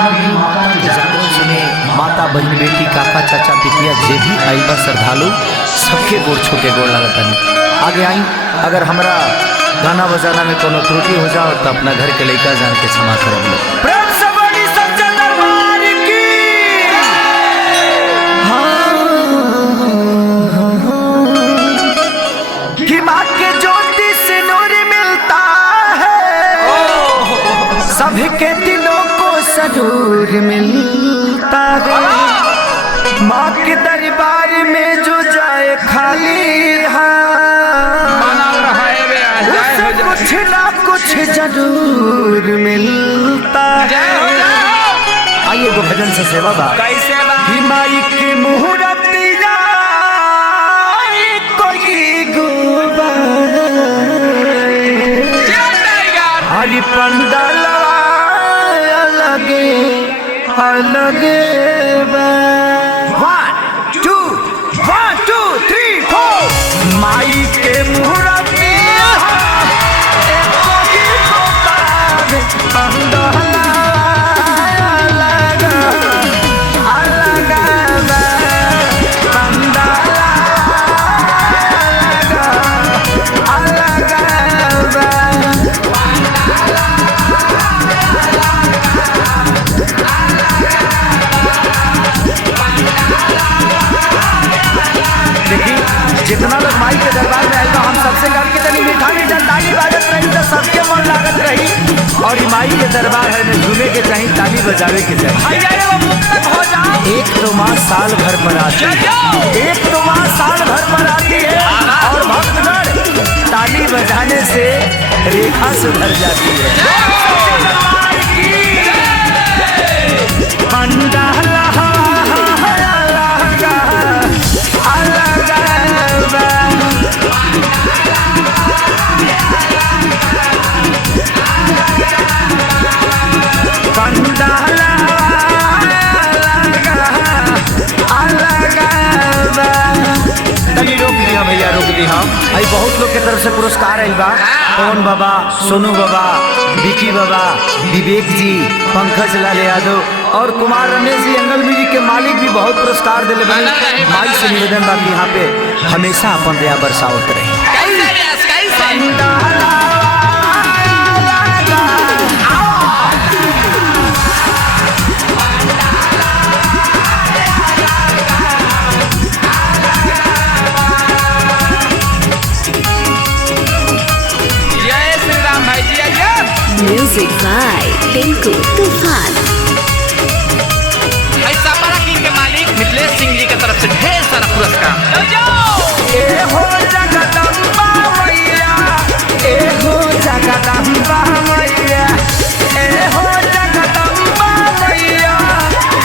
जागरण सुने माता बहन बेटी काका चाचा पितिया जे भी आई बा श्रद्धालु सबके गोड़ छूटे गोड़ लगता आगे आई। अगर हमरा गाना बजाना में कोनो त्रुटि हो जाओ तो अपना घर के लड़का जान के क्षमा कर लो। प्रेम से बड़ी सच्चा दरबार की कि माँ के ज्योति से नूर मिलता है सभी के दिलों को सरूर मिलता है। माँ के दरबार में जो जाए खाली कुछ ना कुछ जरूर मिलता है। आइए वो भजन से सेवा बा कैसे बा माई की मुहूर्तिया कोई गुबार हरि पंडाल अलगे अलगे वन टू थ्री फोर माई के मुहूर्तिया जितना लोग माई के दरबार में आएगा हम सबसे करके तनी मीठा मीठा ताली बाजत रही तो सबके मन लागत रही और माई के दरबार है में झूमे के चाही ताली बजावे के चाही। एक तो माँ साल भर पर आती है एक तो माँ साल भर पर आती है और भक्तगण ताली बजाने से रेखा सुधर जाती है। भैया रोक दी हम आई बहुत लोग के तरफ से पुरस्कार आई बा पवन बाबा सोनू बाबा विकी बाबा विवेक जी पंकज लाल यादव और कुमार रमेश जी एंगल म्यूजिक के मालिक भी बहुत पुरस्कार दिले बने। माई से निवेदन बा कि यहाँ पे हमेशा अपन दया बरसावत रहे। Music by टिंकू तूफान। ऐसा बड़ा टीम के मालिक मिथिलेश सिंह जी की तरफ से ढेर सारा पुरस्कार। ए हो जगदम्बा मैया ए हो जगदम्बा मैया ए हो जगदम्बा मैया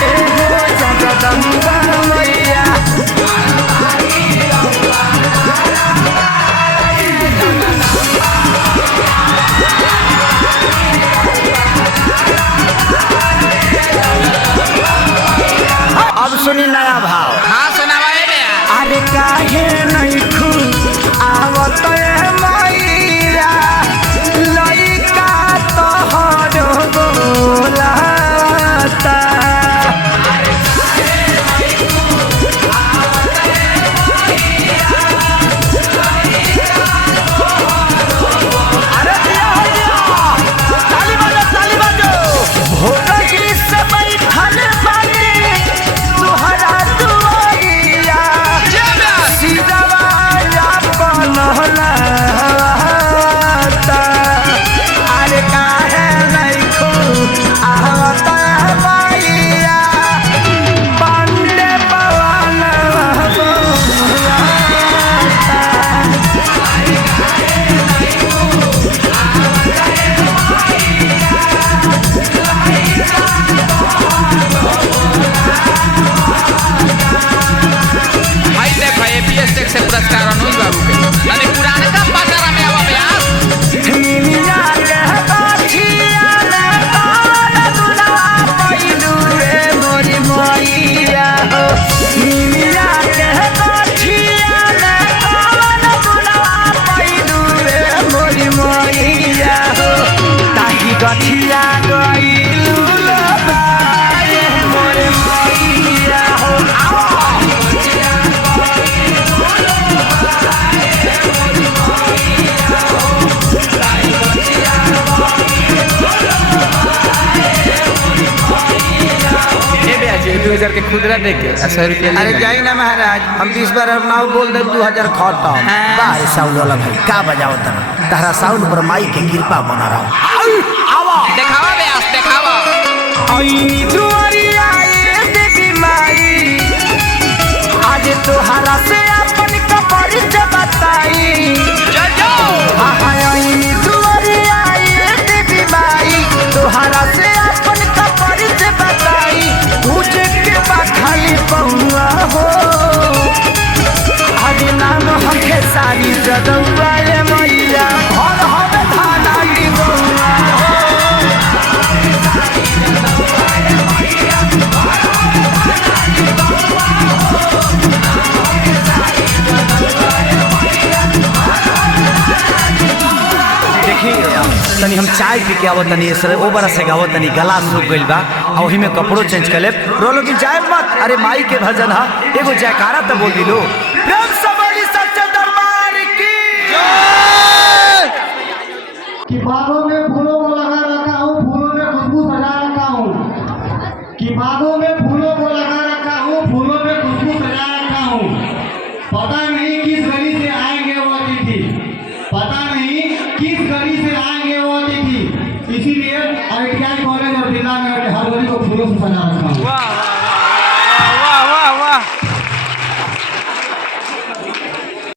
ए हो जगदम्बा मैया अब सुनी नया भाव। हाँ सुनावाए भैया। अरे काहे नहीं आवत मैया लइका करके खुदरा दे के 100 रुपया अरे जाई ना महाराज, हम 20 बार और नाव बोल दे 2000 खत्म। बाहर साउंड वाला भाई का बजाओ तहरा साउंड पर माई के कृपा बना रहा। आवा देखावा व्यास देखावा। आई दुआरिया ए देवी माई, आज तोहरा से अपन कपड़ बताई। जो आई दुआरिया ए देवी माई, तोहरा से अपन कपड़ बताई। पूजे के खाली पहुआ हो, आज नाम हमके सारी जदौआ ए मैया, घर हमें थाना की बउआ हो। तनी हम चाय पी के आवत तनी सर ओ बरा से गावत तनी गला सूख गइल बा आ ओही में कपड़ो चेंज कर ले रोलो की जाय मत। अरे माई के भजन हा एगो जयकारा तो बोल दिलो। प्रेम से बोली सच्चे दरबार की जय। कि बागों में फूलों को लगा रखा हूँ, फूलों में खुशबू सजा रखा हूँ। कि बागों में फूलों को लगा रखा हूँ, फूलों में खुशबू सजा रखा हूँ। पता नहीं किस गली से आएंगे वो अतिथि, पता नहीं किस गली से आएंगे वो अतिथि। इसीलिए ITI कॉलेज और जिला में हर गली को फूलों से सजा रखा हूँ।